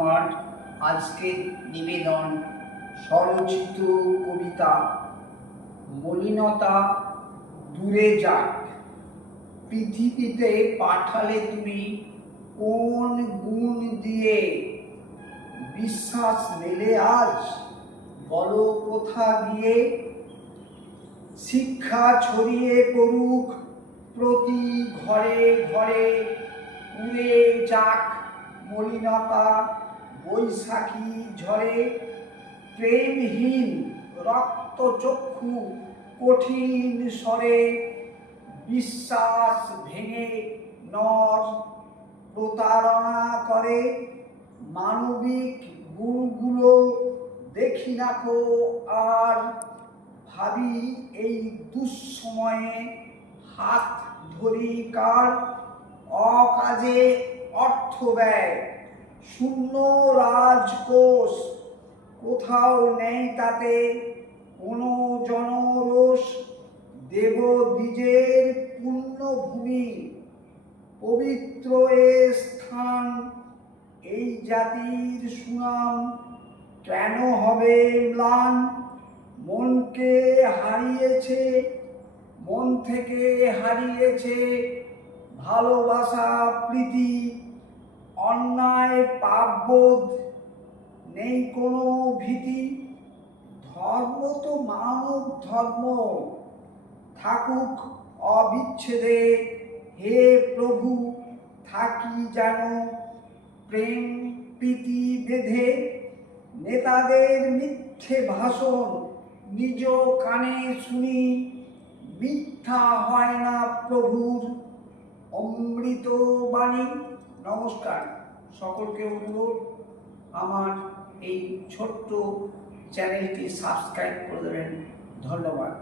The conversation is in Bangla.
আমার আজকের নিবেদন স্বরচিত কবিতা মলিনতা দূরে যাক। পৃথিবীতে পাঠালে তুমি কোন গুণ দিয়ে? বিশ্বাস মেলে আজ, বলো কোথা গিয়ে? শিক্ষা ছড়িয়ে পড়ুক প্রতি ঘরে ঘরে, উড়ে যাক মলিনতা বৈশাখী ঝরে প্রেমহীন রক্তচক্ষু কঠিন স্বরে বিশ্বাস ভেঙে নর প্রতারণা করে। মানবিক গুণগুলো দেখি না কো আর ভাবি এই দুঃসময়ে হাত ধরি কার? অকাজে অর্থ ব্যয় শূন্য রাজকোষ। কোথাও নেই তাতে কোনো জনরোষ। দেব দ্বিজের পুণ্যভূমি, পবিত্র এ স্থান। এই জাতির সুনাম কেন হবে ম্লান? মনকে হারিয়েছে, মন থেকে হারিয়েছে ভালোবাসা, প্রীতি। অন্যায়, পাপবোধ নেই কোনো ভীতি। ধর্ম তো মানব ধর্ম। থাকুক অবিচ্ছেদে, হে প্রভু, থাকি যেন প্রেম, প্রীতি, বেঁধে। নেতাদের মিথ্যে ভাষণ নিজ কানে শুনি। মিথ্যা হয় না প্রভুর অমৃত বাণী। নমস্কার। সকলকে অনুরোধ আমার এই ছোট্ট চ্যানেলটি সাবস্ক্রাইব করে দেবেন। ধন্যবাদ।